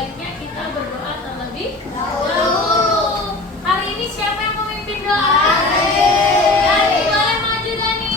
baiknya kita berdoa terlebih dahulu. Hari ini siapa yang memimpin doa? Dani, boleh maju Dani.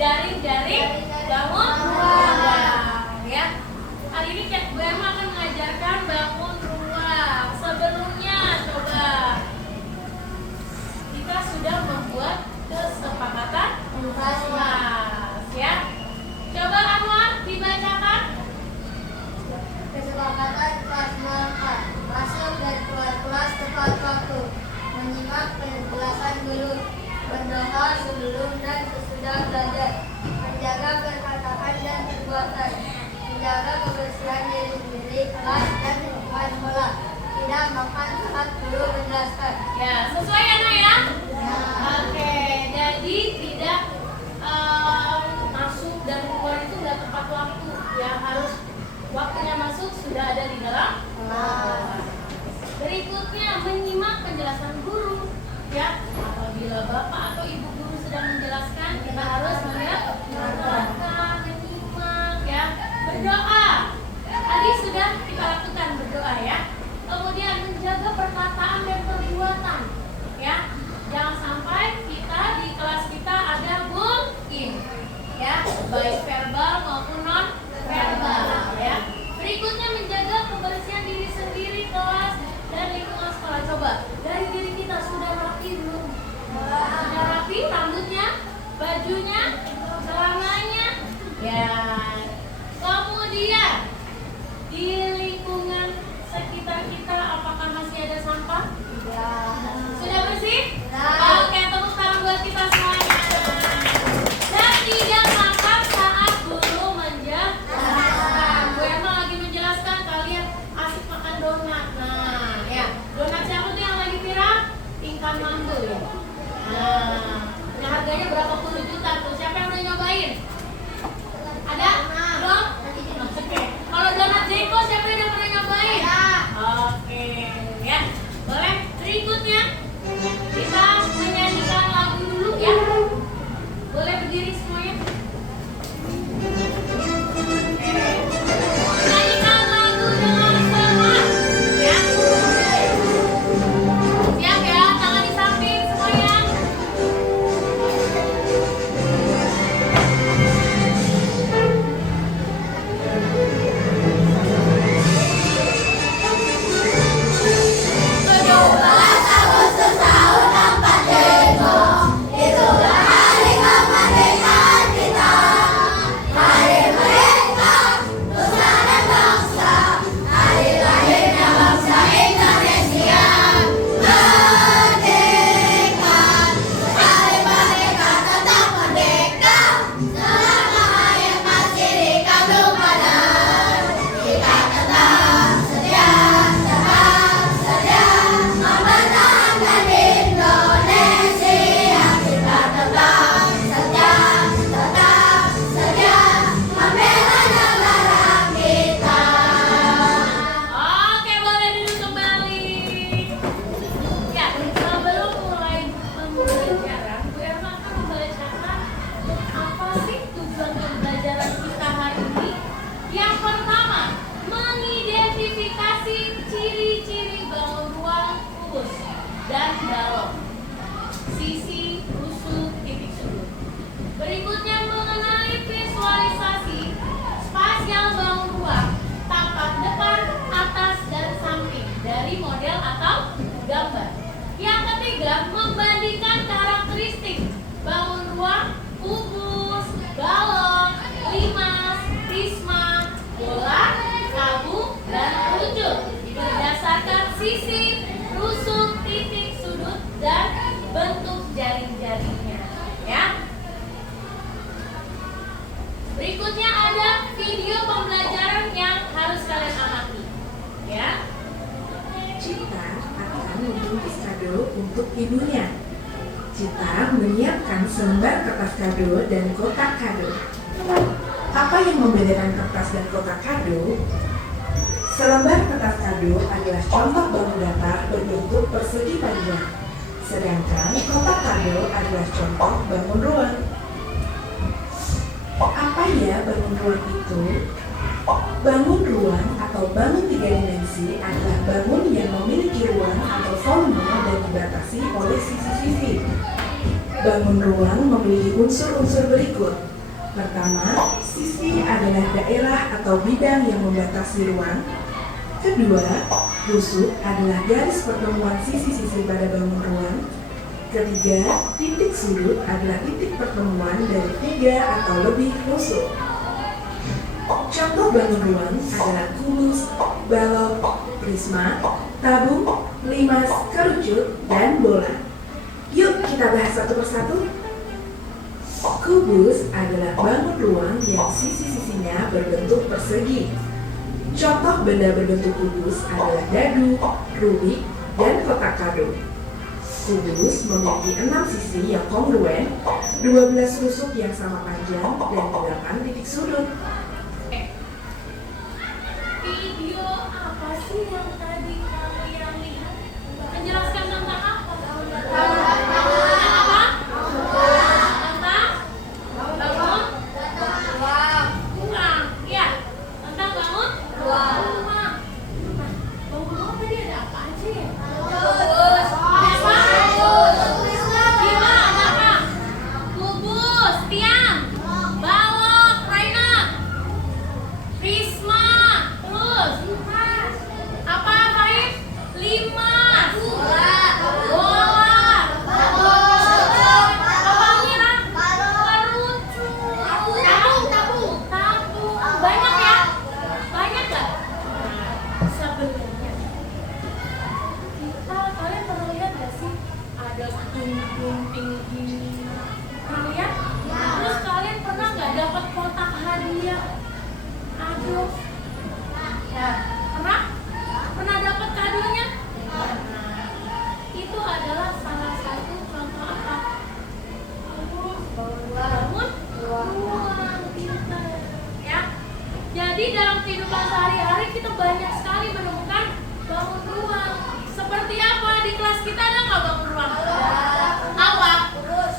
Jaring-jaring bangun ruang ya. Hari ini Bu Erma akan mengajarkan bangun ruang. Sebelumnya coba kita sudah membuat kesepakatan kelas ya. Coba Anwar dibacakan. Kesepakatan kelas A. Masuk dan keluar kelas tepat waktu. Menyimak penjelasan guru. Berdoa sebelum dan sesudah belajar. Menjaga perkataan dan perbuatan. Menjaga kebersihan diri sendiri, kelas dan lingkungan sekolah. Tidak makan saat guru menjelaskan. Ya, sesuai anak ya? Oke, jadi tidak masuk dan keluar itu nggak tepat waktu. Ya, harus waktunya masuk sudah ada di dalam kelas. Berikutnya menyimak penjelasan guru. Ya, apabila bapak atau ibu guru sedang menjelaskan, kita harus mendengarkan, menyimak ya. Berdoa. Tadi sudah kita lakukan berdoa ya. Kemudian menjaga perkataan dan perbuatan ya. Jangan sampai kita di kelas kita ada bullying ya, baik verbal maupun non verbal ya. Berikutnya menjaga kebersihan diri sendiri, kelas dan lingkungan sekolah. Coba dari diri kita sudah rapi belum? Sudah rapi rambutnya, bajunya, celananya ya. Kemudian di lingkungan sekitar kita apakah masih ada sampah? Sudah bersih? Oke, tepuk tangan buat kita semuanya. Dan tidak makan saat guru menjelaskan. Bu Emma lagi menjelaskan, kalian asik makan donat. Nah, ya, donat siapa tuh yang lagi viral? Tingkat mambu ya. Nah, harganya berapa puluh juta tuh? Siapa yang udah nyobain? Ada? Belum? Oke. Kalau donat Jeko siapa yang udah pernah nyobain? Oke, ya. Boleh? Berikutnya kita menyanyikan lagu dulu ya. Berikutnya ada video pembelajaran yang harus kalian amati. Ya. Cita akan membungkus kado untuk ibunya. Cita menyiapkan selembar kertas kado dan kotak kado. Apa yang membedakan kertas dan kotak kado? Selembar kertas kado adalah contoh bangun datar berbentuk persegi panjang, sedangkan kotak kado adalah contoh bangun ruang. Apa ya bangun ruang itu? Bangun ruang atau bangun tiga dimensi adalah bangun yang memiliki ruang atau volume dan dibatasi oleh sisi-sisi. Bangun ruang memiliki unsur-unsur berikut. Pertama, sisi adalah daerah atau bidang yang membatasi ruang. Kedua, rusuk adalah garis pertemuan sisi-sisi pada bangun ruang. Ketiga, titik sudut adalah titik pertemuan dari tiga atau lebih rusuk. Contoh bangun ruang adalah kubus, balok, prisma, tabung, limas, kerucut, dan bola. Yuk kita bahas satu persatu. Kubus adalah bangun ruang yang sisi-sisinya berbentuk persegi. Contoh benda berbentuk kubus adalah dadu, rubik, dan kotak kado. Kubus memiliki 6 sisi yang kongruen, 12 rusuk yang sama panjang, dan 8 titik sudut. Video apa sih yang tadi kalian lihat? Menjelaskan tentang apa? Tentang apa? Tentang bangun ruang. Ya, tentang bangun ruang. Nah, bangun ruang tadi ada apa aja ya? Ada apa? Gimana? Ada apa? Kubus, tiang, balok, Raina, prisma, terus apa Faib? Limas, bola, apa Mira? Kerucut, tabung, banyak ya? Banyak gak? Sebenarnya kalian pernah lihat gak sih ada gunting gini? Pernah lihat? Terus kalian pernah gak dapat kotak hadiah? Aduh, ya, pernah dapat kadonya? Itu adalah salah satu contoh apa? Bangun ruang kita, ya. Jadi dalam kehidupan sehari-hari kita banyak sekali menemukan bangun ruang. Seperti apa di kelas kita ada nggak bangun ruang? Apa? Kubus.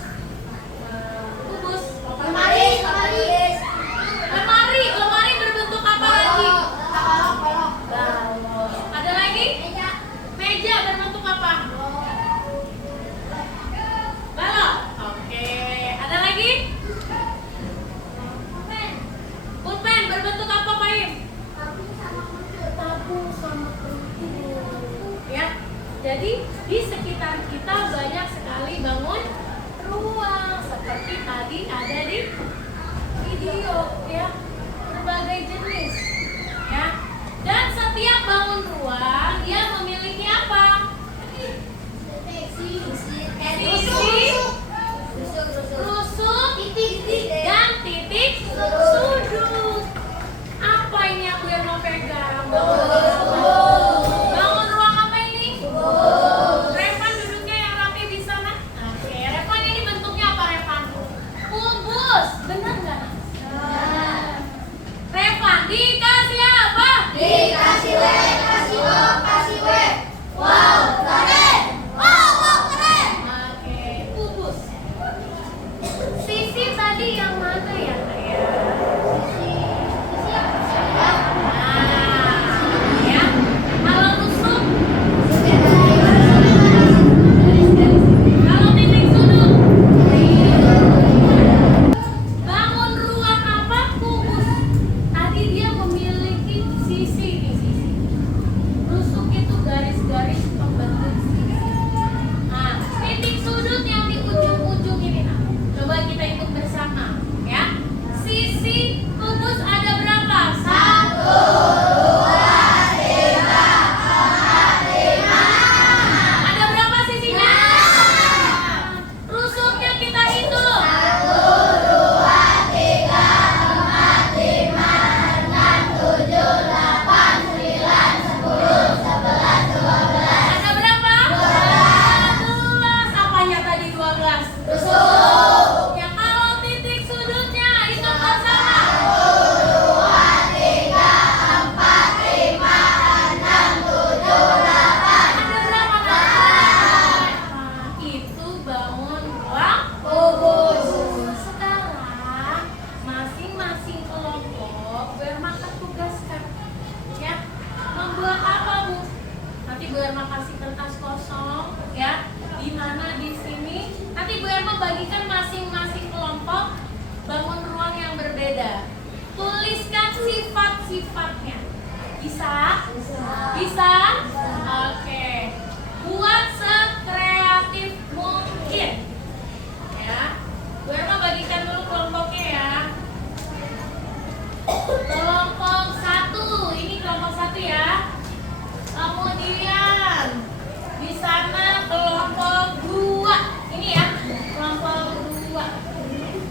Lemari berbentuk apa lagi? Balok. Ada lagi? Meja berbentuk apa? Balok. Oke. Ada lagi? Pulpen berbentuk apa, Pak Im? Tabung sama pentil. Ya. Jadi di sekitar berbeda. Tuliskan sifat-sifatnya. Bisa? Bisa? Oke. Buat sekreatif mungkin. Ya. Bu Erma bagikan dulu kelompoknya ya. Kelompok 1, ini kelompok 1 ya. Kemudian di sana kelompok 2. Ini ya, kelompok 2.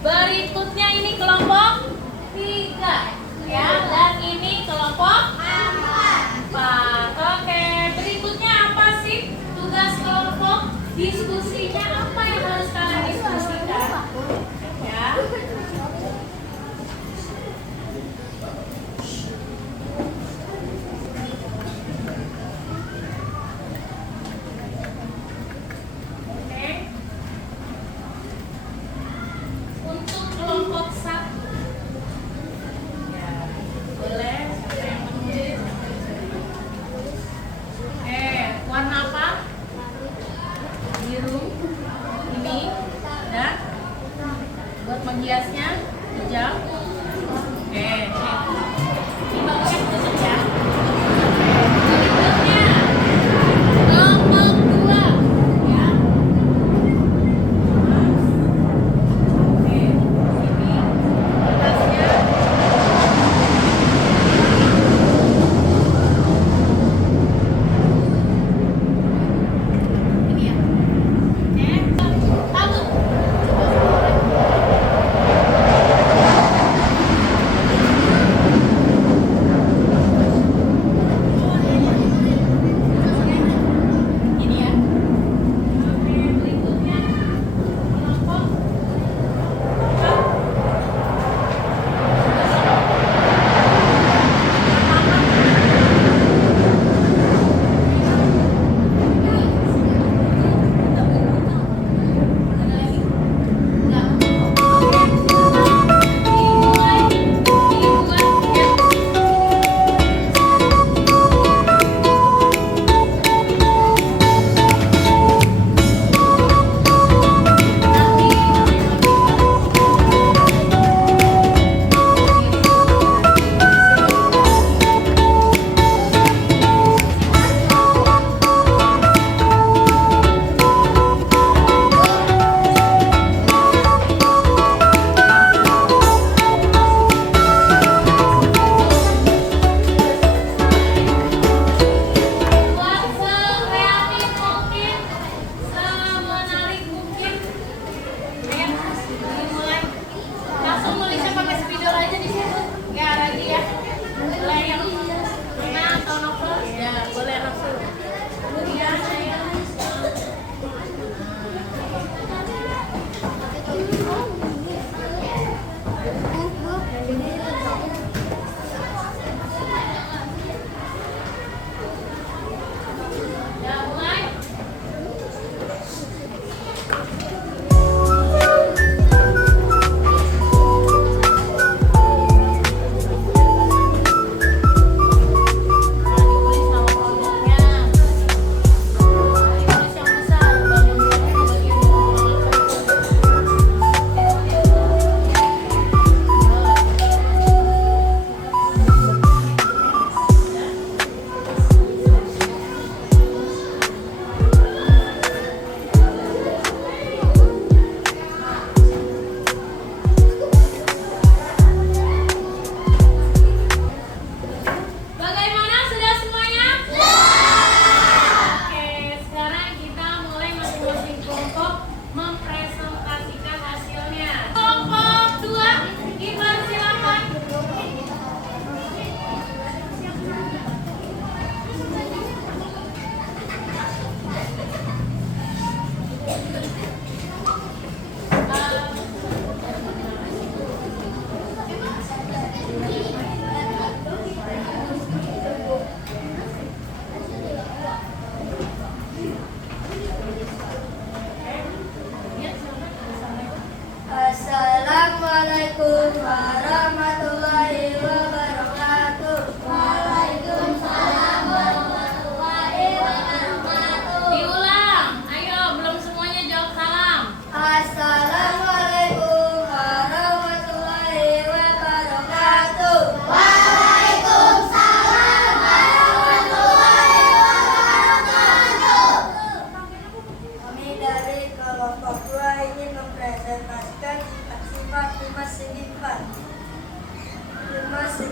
Berikutnya ini kelompok 3 ya, dan ini kelompok 4. Oke, berikutnya apa sih tugas kelompok? Diskusinya apa yang harus kalian diskusikan? Ya. Oke. Untuk kelompok 1. Ya, boleh siapa yang menulis? Warna apa? Biru. Ini dan buat menghiasnya hijau. Oke. Ini bagusnya tutup ya. Berikutnya kelompok 2 ya. Oke, sini atasnya. Ini ya. Oke, tahu.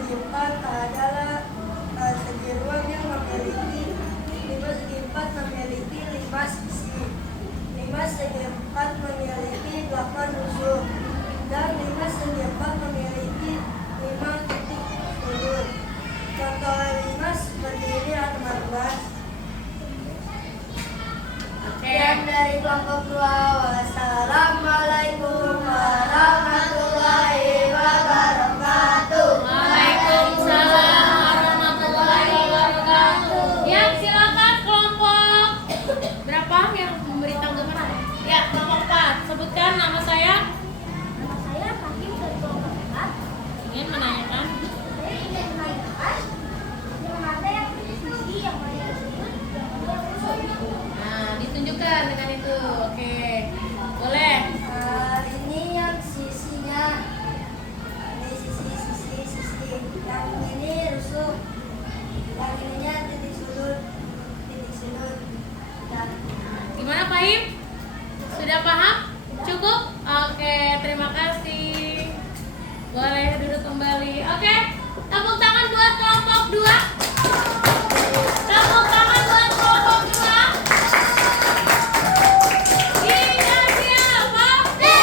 segi 4 adalah segi ruang yang memiliki 5 segi 4 memiliki 5 sisi. 5 segi 4 memiliki 8 unsur. Dan 5 segi 4 memiliki 5 titik sudut. Contoh 5 seperti ini ya teman-teman. Dan dari kelompok 2, wassalamualaikum warahmatullahi wabarakatuh. Waalaikumsalam warahmatullahi wabarakatuh. Ya, silakan kelompok berapa yang memberi tanggapan? Ya, kelompok 4. Sebutkan nama saya. Nama saya Fahim dari kelompok 4. Ingin menanyakan. Saya ingin menanyakan yang mana yang sisi, yang mana yang sudut, yang mana yang unsur. Nah, ditunjukkan dengan itu. Oke. Boleh. Ini yang sisinya, ini sisi. Yang ini rusuk, yang ininya titik sudut. Dan Gimana Fahim? Sudah paham? Cukup? Oke, terima kasih. Boleh duduk kembali. Oke, tepuk tangan buat kelompok 2. Tepuk tangan buat kelompok 2. Iya, siapa? Oke,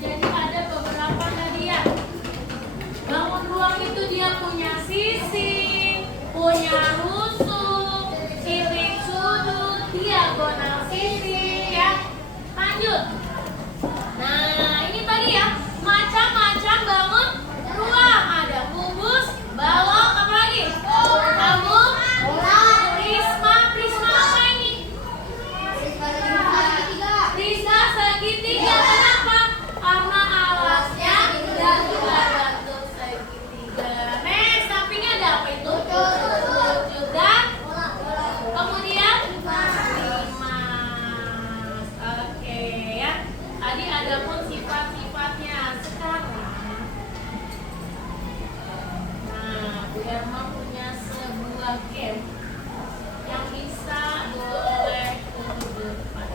jadi ada beberapa tadi ya. Bangun ruang itu dia punya sisi, punya rusuk, titik sudut, diagonal sisi ya. Lanjut. Nah, ini tadi ya, macam-macam bangun ruang. Ada kubus, balok, apa lagi? Tabung, prisma apa ini? Prisma segitiga. Kenapa? Karena alasnya juga bentuk segitiga. Nih, sampingnya ada apa itu? Lucu dan kemudian limas. Oke ya. Tadi ada pun sifat-sifatnya. Sekarang, nah, Bu Erma punya sebuah game yang bisa boleh untuk depan.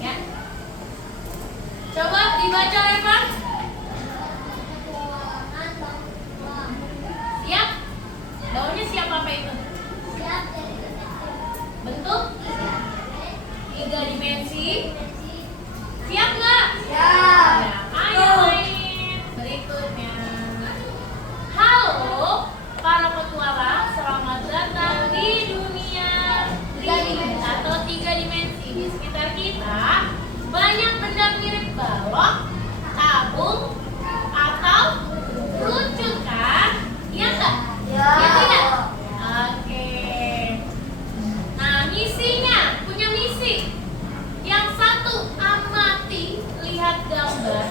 Ya. Coba dibaca Evan. Siap? Daunnya siap apa itu? Bentuk 3 dimensi. Siap nggak? Siap. Ya, ayo main. Berikutnya. Halo para petualang, selamat datang di dunia 3D atau 3 dimensi. Di sekitar kita banyak benda mirip balok, tabung, atau lucu kan? Iya nggak? Ya. Gitu ya? Oke. Nah, misinya, punya misi. Yang satu, amati, lihat gambar,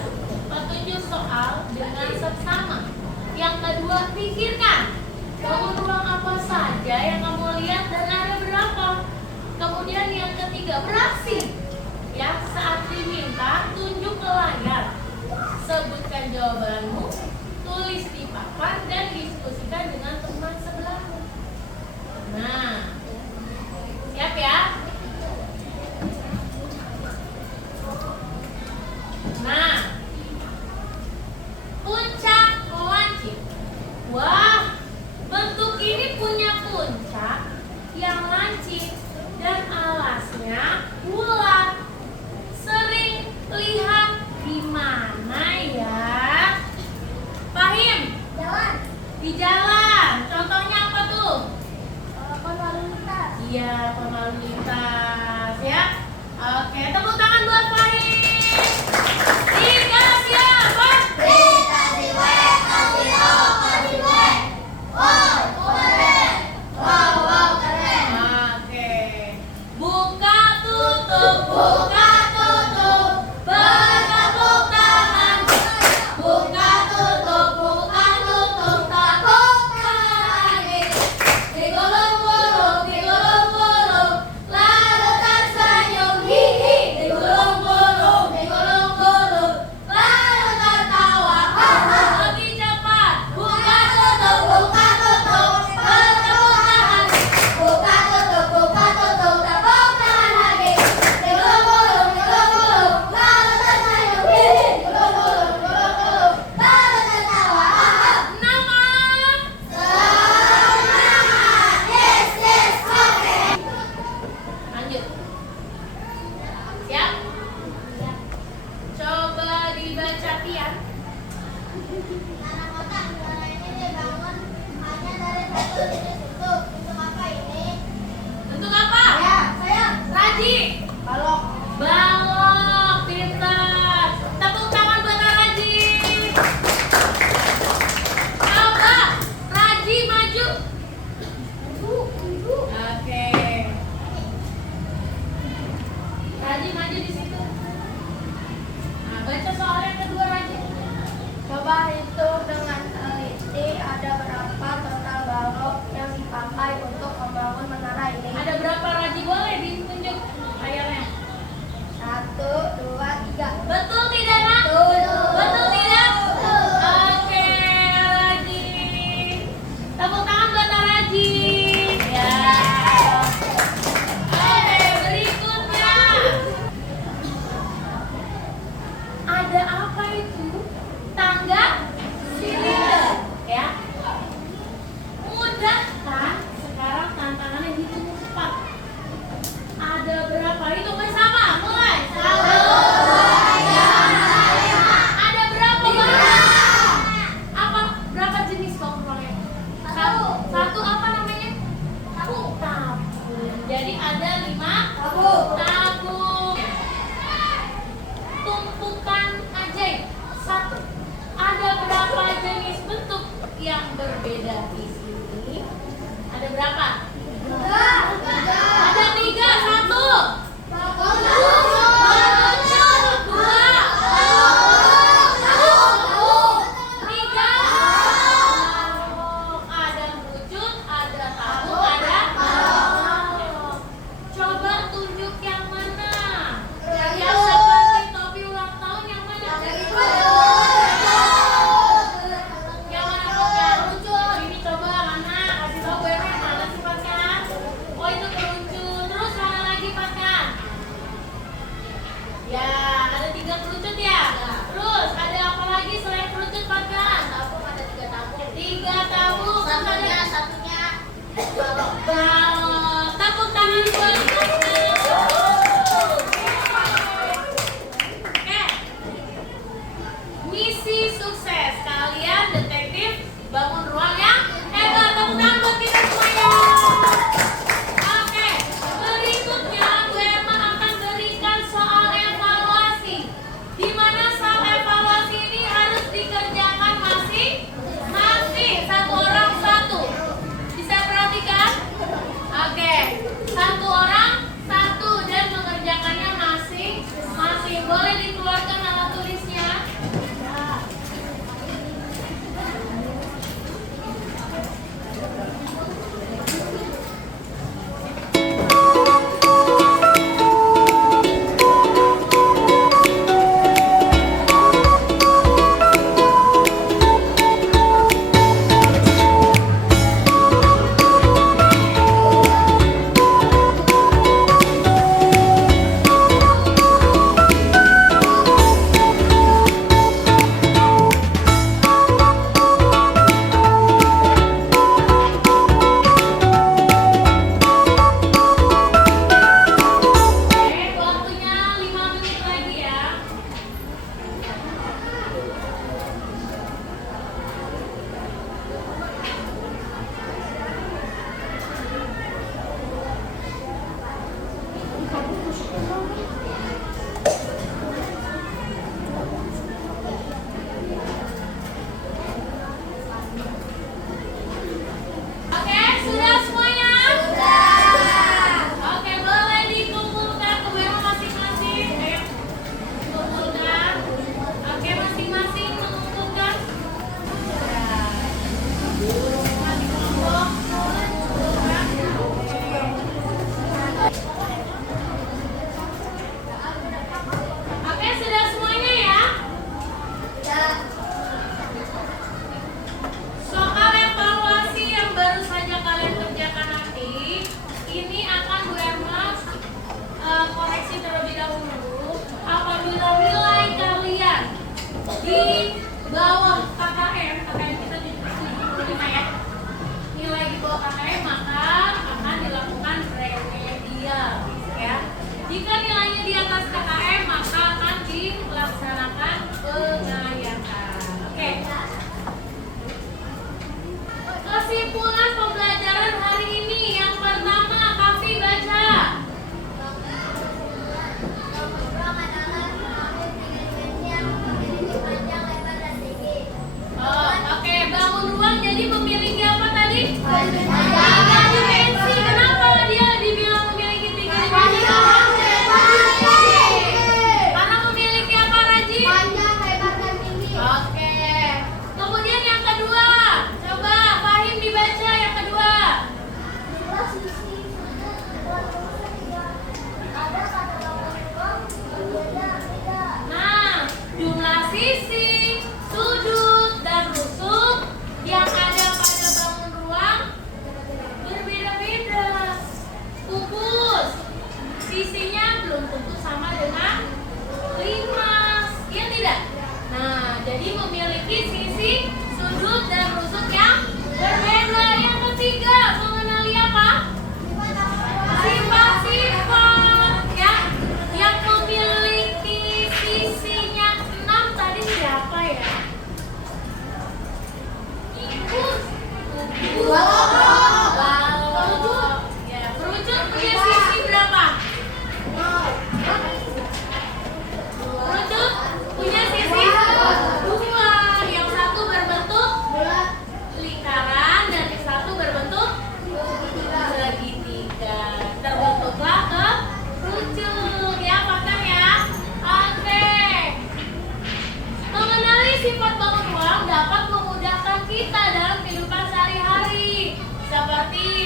petunjuk soal dengan seksama. Yang kedua, pikirkan, bangun ruang apa saja yang kamu lihat dan ada berapa. Kemudian yang ketiga, beraksi. Ya, saat diminta, tunjuk ke layar. Sebutkan jawabanmu, tulis di papan dan diskusikan dengan teman sebelahmu. Nah, siap ya? Nah, puncak lancip. Wah, bentuk ini punya puncak yang lancip dan alasnya bulat. Sering lihat di mana ya? Fahim? Jalan. Di jalan. Contohnya apa tuh? Kon lalu lintas. Iya, pemalu lintas ya. Oke, tepuk tangan buat Fahim. Dikasih apa? Oke. Buka tutup, bertepuk tangan. Buka tutup, tepuk tangan. Digulung-gulung, lalu tersenyum, hihi. Untuk apa ini? Bentuk apa? Saya. Raji. Balok. Balok, pintar. Tepuk tangan buat Raji. Coba Raji maju. Oke. Raji maju di situ. Nah, baca soal yang kedua Raji. Coba hitung dengan teliti ada berapa total balok yang dipakai untuk membangun menara ini. Ada berapa Raji, boleh ditunjuk layarnya? 1, 2, 3. Betul tidak nak? Betul tidak? Oke Raji. Tepuk tangan buat Raji. Ya. Oke, berikutnya. Ada apa itu? Tangga silinder. Ya. Mudah kan? Sekarang tantangannya hitung cepat. Ada berapa? Hitung bersama. Mulai. 1, 2, 3. Ada berapa banyak? Apa? Berapa jenis komponennya? Satu apa namanya? Tabung. Jadi ada 5 tabung. Tumpukan ajaib. 1. Ada berapa jenis bentuk yang berbeda di sini? Ada berapa? Ada 3. 1. Ada wujud, ada tabung, ada balok. Coba tunjuk yang mana? Yang seperti topi ulang tahun yang mana? Yang mana? Yang lucu. Ini coba mana? Kasih tahu gue mana sifat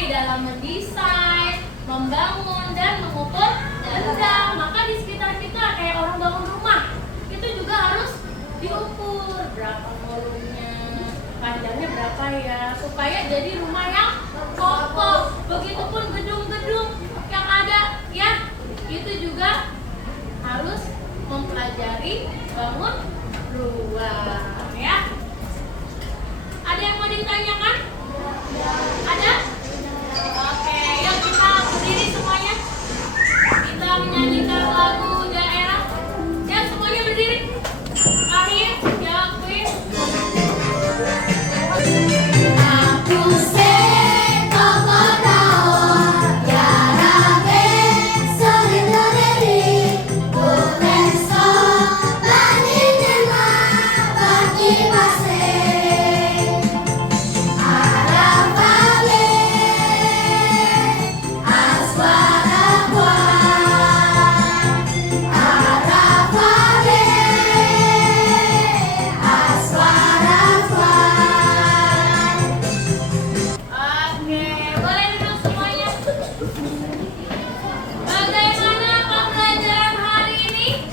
pandai dalam mendesain, membangun, dan mengukur benda. Maka di sekitar kita kayak orang bangun rumah, itu juga harus diukur berapa volumenya, panjangnya berapa ya, supaya jadi rumah yang kokoh. Begitupun gedung-gedung yang ada ya, itu juga harus mempelajari bangun ruang ya. Ada yang mau ditanyakan? Ada? Oke, yuk kita berdiri semuanya. Kita menyanyikan lagu daerah. Ya, semuanya berdiri. Akhir, ya, Queen. Aku Oke, boleh duduk semuanya. Bagaimana pembelajaran hari ini?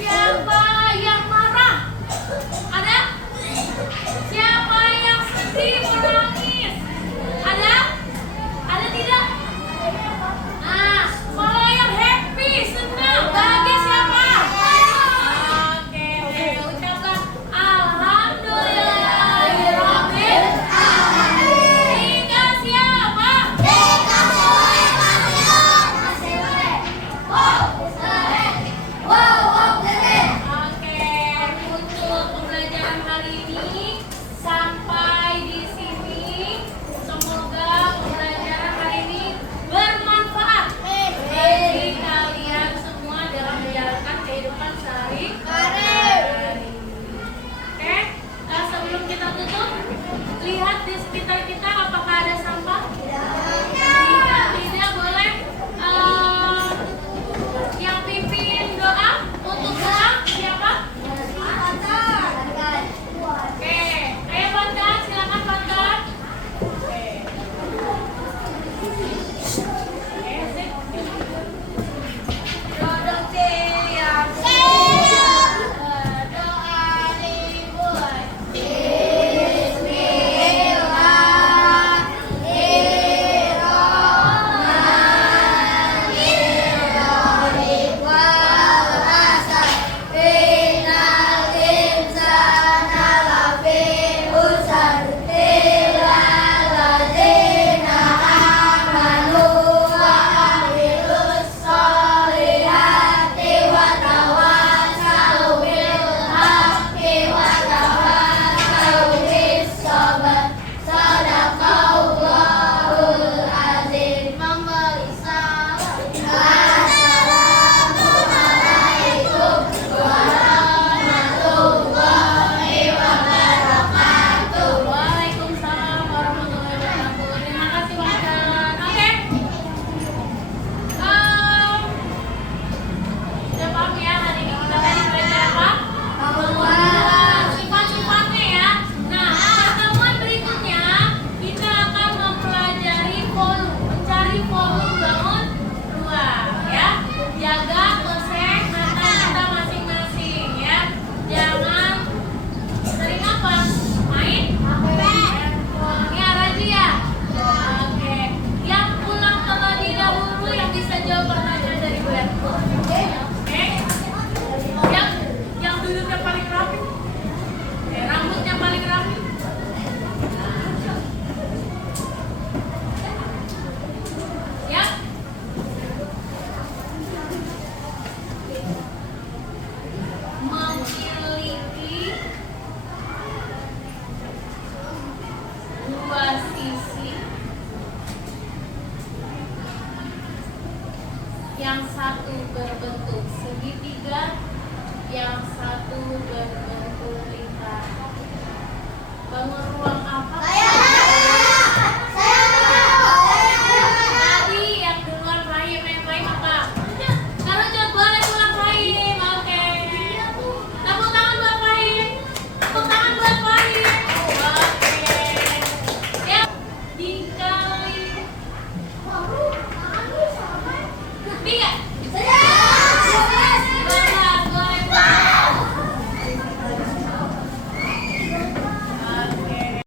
Siapa yang marah? Ada? Siapa yang sedih menangis? Ada? Ada tidak? Nah, kalau yang happy, senang, bagi siapa? Oke, ucapkan Alhamdulillahirobbil. Tiga siapa? Oke, untuk pembelajaran hari ini sampai di sini. Semoga pembelajaran hari ini bermanfaat bagi kalian semua dalam menjalankan kehidupan sehari-hari. Oke, sebelum kita tutup, lihat di sekitar kita apakah ada sampah. Jika tidak, boleh yang pimpin doa untuk doa siapa? Oke, ayo Fatkan, silakan Fatkan. Oke. Oke, sip. Doa dimulai. Waalaikumsalam warahmatullahi wabarakatuh. Terima kasih Fatkan. Oke. Sudah paham ya hari ini kita tadi belajar apa? Sifat-sifatnya ya. Nah, pertemuan berikutnya kita akan mempelajari volume, mencari volume bangun ruang ya. Jaga kesehatan kita masing-masing ya. Jangan sering apa? Main? Ya, razia. Oke. Yang pulang terlebih dahulu yang bisa jawab pertanyaan dari Bu Erko. Oke. Yang duduknya paling rapi. Rambutnya paling rapi. Ya. Memiliki dua sisi, yang satu berbentuk segitiga, yang satu berbentuk lingkaran. Bangun ruang